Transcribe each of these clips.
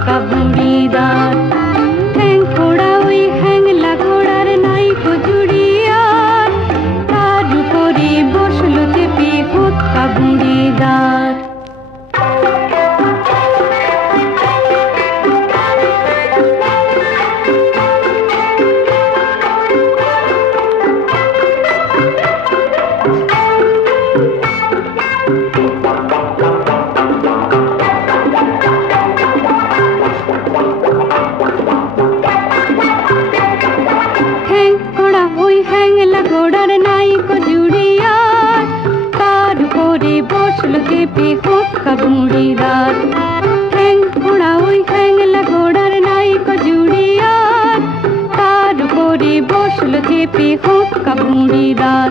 হুক্কা বুড়িদার। ঠ্যাং পোড়া ওই হ্যাংলা ঘোড়ার নাইকো জুড়িয়ার, তার উপরে বসলো চেপে হুক্কা বুড়িদার। ঘোড়ার নাইকো জুড়িয়ার, তার উপরে বসলো চেপে হুক্কা বুড়িদার। ঠ্যাং পোড়া ওই হ্যাংলা ঘোড়ার নাইকো জুড়িয়ার, তার উপরে বসলো চেপে হুক্কা বুড়িদার।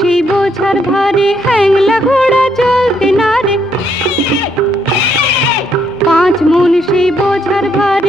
সেই বোঝার ভারে হ্যাংলা ঘোড়া চলতে না রে, 5 মণ সেই বোঝার ভারে